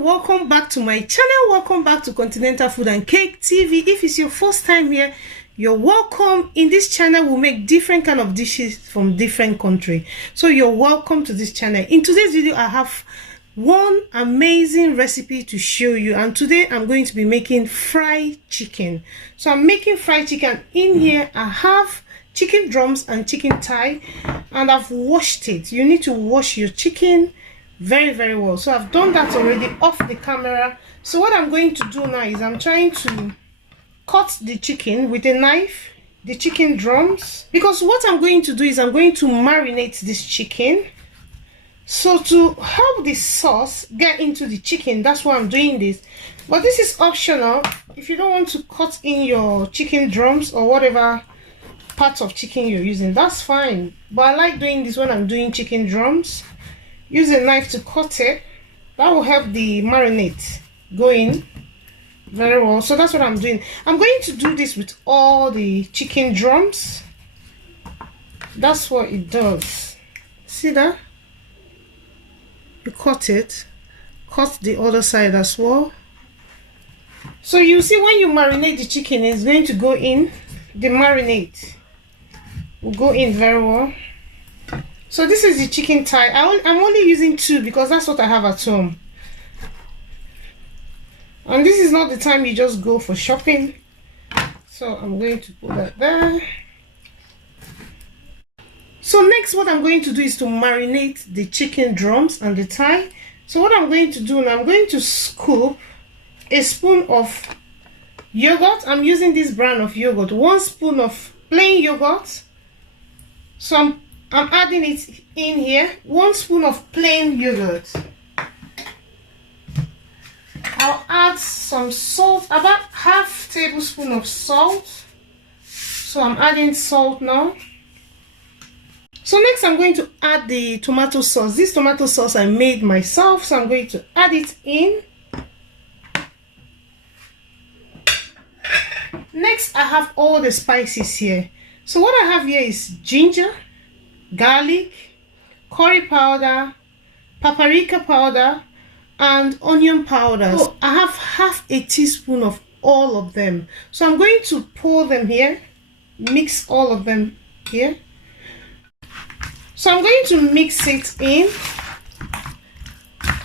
everyone, welcome back to my channel. Welcome back to Continental Food and Cake TV. If it's your first time here, you're welcome. In this channel we'll make different kind of dishes from different country, so you're welcome to this channel. In today's video I have one amazing recipe to show you, and today I'm going to be making fried chicken. So I'm making fried chicken. In here I have chicken drums and chicken thigh, and I've washed it. You need to wash your chicken very well. So I've done that already off the camera. So what I'm going to do now is I'm trying to cut the chicken with a knife, the chicken drums, because what I'm going to do is I'm going to marinate this chicken. So to help the sauce get into the chicken, that's why I'm doing this. But this is optional. If you don't want to cut in your chicken drums or whatever parts of chicken you're using, that's fine. But I like doing this when I'm doing chicken drums. Use a knife to cut it. That will help the marinade go in very well. So that's what I'm doing. I'm going to do this with all the chicken drums. That's what it does. See that? You cut it, cut the other side as well. So you see, when you marinate the chicken, it's going to go in. The marinade will go in very well. So this is the chicken thigh. I'm only using 2 because that's what I have at home. And this is not the time you just go for shopping. So I'm going to put that there. So next what I'm going to do is to marinate the chicken drums and the thigh. So what I'm going to do now, I'm going to scoop a spoon of yogurt. I'm using this brand of yogurt. 1 spoon of plain yogurt. So I'm adding it in here. 1 spoon of plain yogurt. I'll add some salt, about ½ tablespoon of salt. So I'm adding salt now. So next I'm going to add the tomato sauce. This tomato sauce I made myself, so I'm going to add it in. Next I have all the spices here. So what I have here is ginger, garlic, curry powder, paprika powder, and onion powder. So I have ½ teaspoon of all of them. So I'm going to pour them here, mix all of them here. So I'm going to mix it in,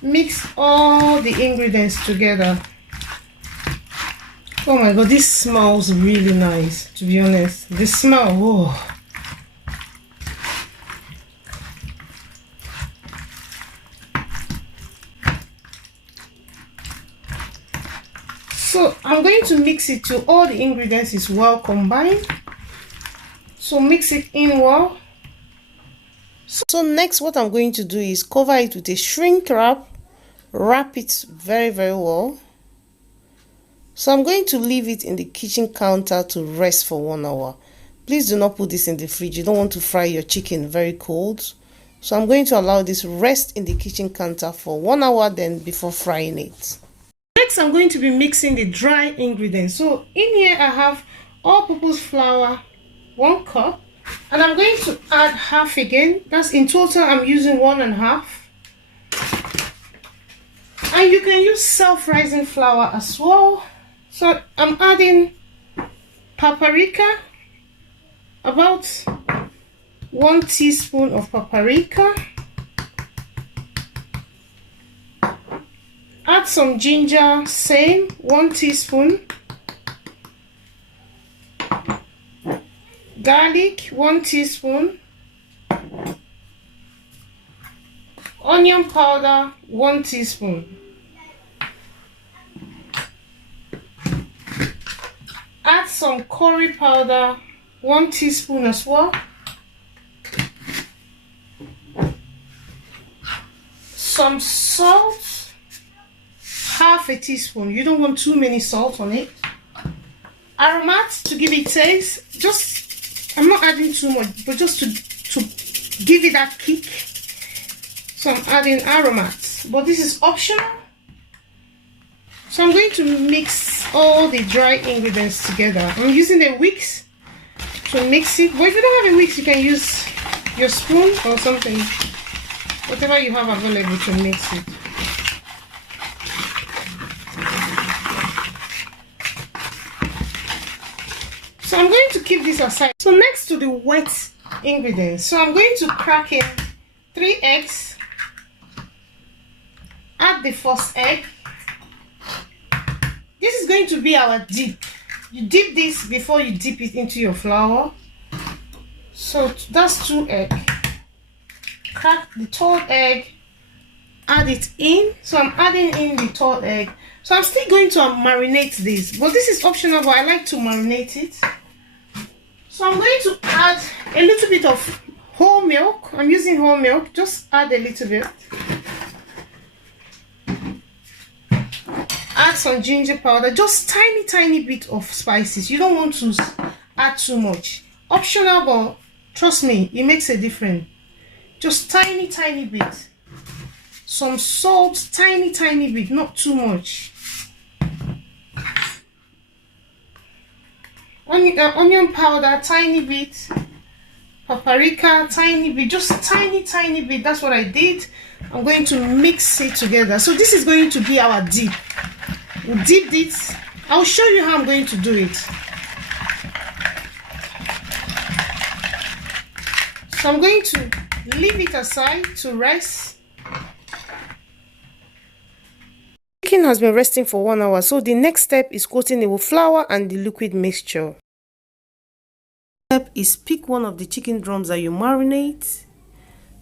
mix all the ingredients together. Oh my god, this smells really nice, to be honest. The smell, oh. So I'm going to mix it till all the ingredients is well combined. So mix it in well. So next what I'm going to do is cover it with a shrink wrap. Wrap it very well. So I'm going to leave it in the kitchen counter to rest for 1 hour. Please do not put this in the fridge. You don't want to fry your chicken very cold. So I'm going to allow this rest in the kitchen counter for 1 hour then before frying it. Next I'm going to be mixing the dry ingredients. So in here I have all-purpose flour, 1 cup. And I'm going to add half again. That's in total I'm using 1.5. And you can use self-rising flour as well. So I'm adding paprika, about 1 teaspoon of paprika. Add some ginger, same, 1 teaspoon. Garlic, 1 teaspoon. Onion powder, 1 teaspoon. Add some curry powder, 1 teaspoon as well. Some salt, ½ teaspoon. You don't want too many salt on it. Aromat to give it taste. I'm not adding too much, but just to give it that kick. So I'm adding aromat, but this is optional. So I'm going to mix all the dry ingredients together. I'm using a whisk to mix it, but if you don't have a whisk, you can use your spoon or something, whatever you have available to mix it. I'm going to keep this aside. So next to the wet ingredients, so I'm going to crack in 3 eggs. Add the first egg. This is going to be our dip. You dip this before you dip it into your flour. So that's 2 eggs. Crack the 3rd egg. Add it in. So I'm adding in the 3rd egg. So I'm still going to marinate this, but this is optional, but I like to marinate it. So I'm going to add a little bit of whole milk. I'm using whole milk. Just add a little bit. Add some ginger powder, just tiny bit of spices. You don't want to add too much. Optional, but trust me, it makes a difference. Just tiny bit. Some salt, tiny bit, not too much. Onion powder, tiny bit. Paprika, tiny bit, just tiny bit. That's what I did. I'm going to mix it together. So this is going to be our dip. We'll dip this. I'll show you how I'm going to do it. So I'm going to leave it aside to rest. Chicken has been resting for 1 hour, so the next step is coating it with flour and the liquid mixture. Step is pick one of the chicken drums that you marinate.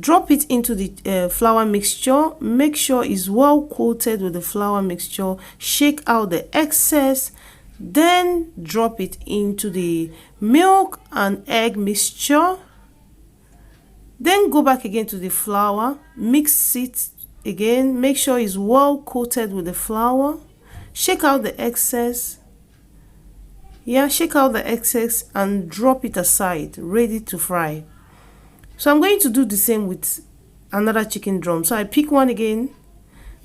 Drop it into the flour mixture. Make sure it's well coated with the flour mixture. Shake out the excess. Then drop it into the milk and egg mixture. Then go back again to the flour. Mix it again. Make sure it's well coated with the flour. Shake out the excess. Shake out the excess and drop it aside, ready to fry. So I'm going to do the same with another chicken drum. So I pick one again,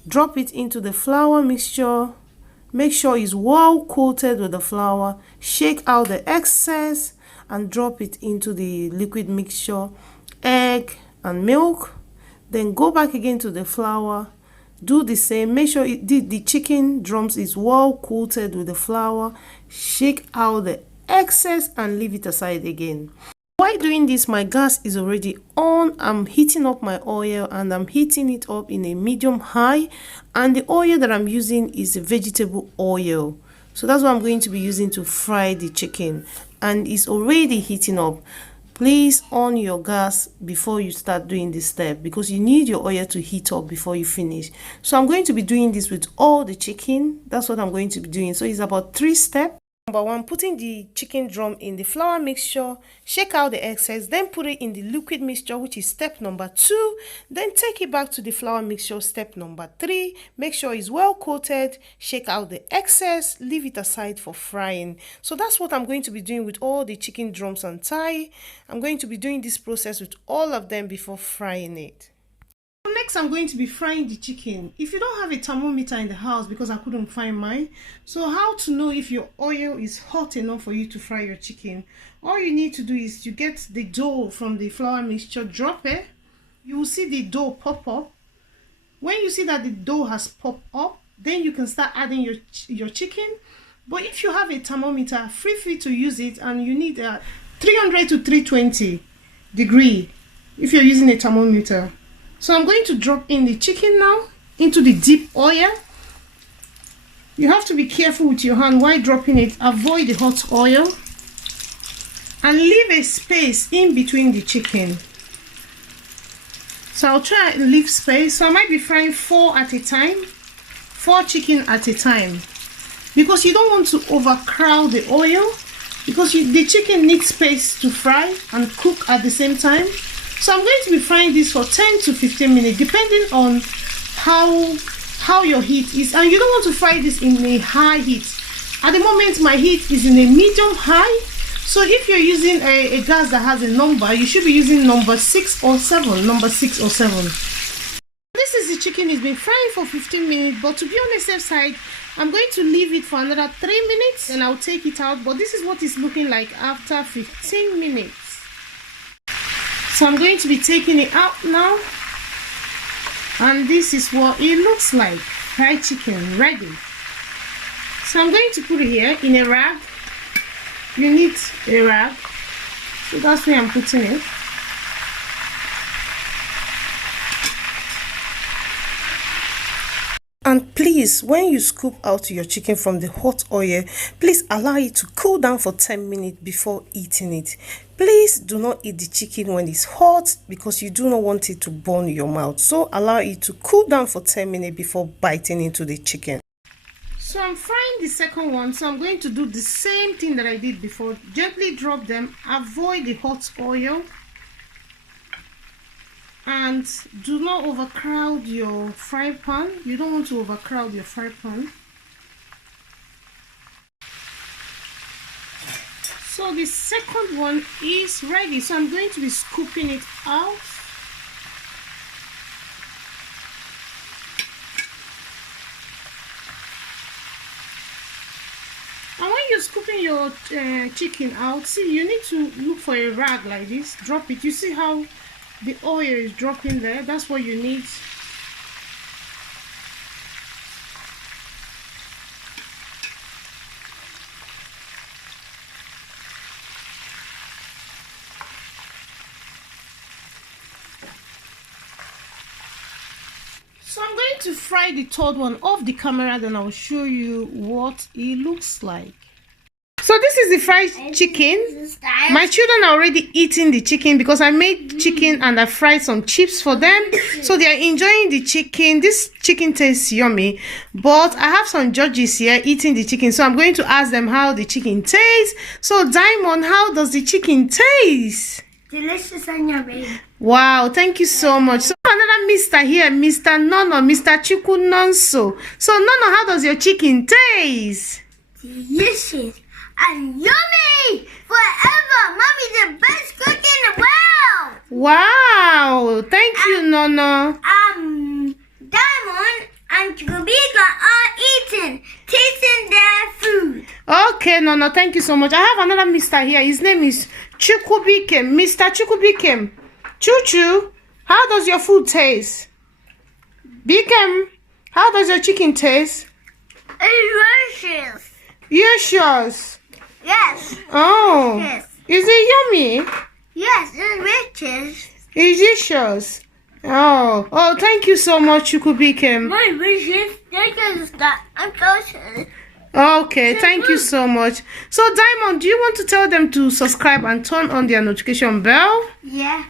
drop it into the flour mixture. Make sure it's well coated with the flour. Shake out the excess and drop it into the liquid mixture, egg and milk. Then go back again to the flour. Do the same. Make sure the chicken drums is well coated with the flour. Shake out the excess and leave it aside again. While doing this, my gas is already on. I'm heating up my oil and I'm heating it up in a medium high, and the oil that I'm using is a vegetable oil. So that's what I'm going to be using to fry the chicken, and it's already heating up. Please on your gas before you start doing this step, because you need your oil to heat up before you finish. So I'm going to be doing this with all the chicken. That's what I'm going to be doing. So it's about 3 steps. Number 1, putting the chicken drum in the flour mixture, shake out the excess, then put it in the liquid mixture, which is step number 2. Then take it back to the flour mixture, step number 3. Make sure it's well coated, shake out the excess, leave it aside for frying. So that's what I'm going to be doing with all the chicken drums and thigh. I'm going to be doing this process with all of them before frying it. Next, I'm going to be frying the chicken. If you don't have a thermometer in the house, because I couldn't find mine, so how to know if your oil is hot enough for you to fry your chicken? All you need to do is you get the dough from the flour mixture, drop it. You will see the dough pop up. When you see that the dough has popped up, then you can start adding your chicken. But if you have a thermometer, feel free to use it, and you need a 300 to 320 degree if you're using a thermometer. So I'm going to drop in the chicken now into the deep oil. You have to be careful with your hand while dropping it. Avoid the hot oil and leave a space in between the chicken. So I'll try and leave space. So I might be frying 4 at a time, 4 chicken at a time, because you don't want to overcrowd the oil, because the chicken needs space to fry and cook at the same time. So I'm going to be frying this for 10 to 15 minutes, depending on how your heat is. And you don't want to fry this in a high heat. At the moment, my heat is in a medium high. So if you're using a gas that has a number, you should be using number 6 or 7. Number 6 or 7. This is the chicken. It's been frying for 15 minutes. But to be on the safe side, I'm going to leave it for another 3 minutes and I'll take it out. But this is what it's looking like after 15 minutes. So I'm going to be taking it out now, and this is what it looks like. Fried chicken ready. So I'm going to put it here in a rag. you need a rag. So that's where I'm putting it. And please, when you scoop out your chicken from the hot oil, please allow it to cool down for 10 minutes before eating it. Please do not eat the chicken when it's hot because you do not want it to burn your mouth. So allow it to cool down for 10 minutes before biting into the chicken. So I'm frying the second one. So I'm going to do the same thing that I did before. Gently drop them. Avoid the hot oil. And do not overcrowd your fry pan. You don't want to overcrowd your fry pan. So the second one is ready. So I'm going to be scooping it out. And when you're scooping your chicken out, see, you need to look for a rag like this. Drop it. You see how the oil is dropping there? That's what you need. So I'm going to fry the third one off the camera, then I'll show you what it looks like. So this is the fried chicken. My children are already eating the chicken because I made chicken and I fried some chips for them. So they are enjoying the chicken. This chicken tastes yummy. But I have some judges here eating the chicken. So I'm going to ask them how the chicken tastes. So Diamond, how does the chicken taste? Delicious and yummy. Wow, thank you so much. So another Mr. here, Mr. Nono, Mr. Chukunonso. So Nono, how does your chicken taste? Delicious and yummy forever. Mommy's the best cook in the world. Wow, thank you, Nono. Diamond and Chukubika are tasting their food. Okay, Nono, thank you so much. I have another Mr. here. His name is Chukubikem. Mr. Chukubikem. Choo-choo, how does your food taste? Bikem, how does your chicken taste? It's delicious. You sure? Yes. Oh. Yes. Is it yummy? Yes, it's delicious. Is it sure? Oh, thank you so much, Chukubikem. My wishes, delicious. I'm delicious. Okay, thank you so much. So, Diamond, do you want to tell them to subscribe and turn on their notification bell? Yeah.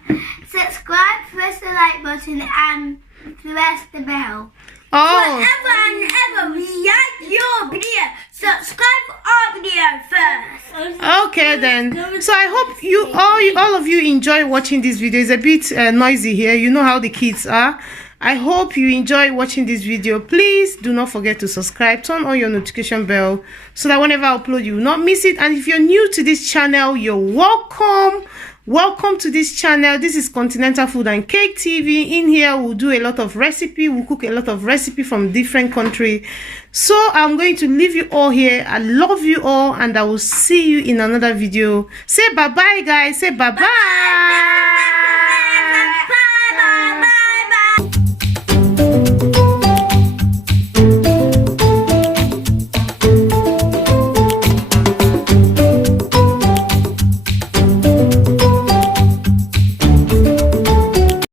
Subscribe, press the like button, and press the bell. Oh. Forever and ever, we like your video. Subscribe for our video first. Okay then. So I hope all of you enjoy watching this video. It's a bit noisy here. You know how the kids are. I hope you enjoy watching this video. Please do not forget to subscribe, turn on your notification bell so that whenever I upload you will not miss it. And if you're new to this channel, you're welcome. Welcome to this channel. This is Continental Food and Cake TV. In here we'll do a lot of recipe. We'll cook a lot of recipe from different countries. So I'm going to leave you all here. I love you all and I will see you in another video. Say bye bye guys. Say bye bye.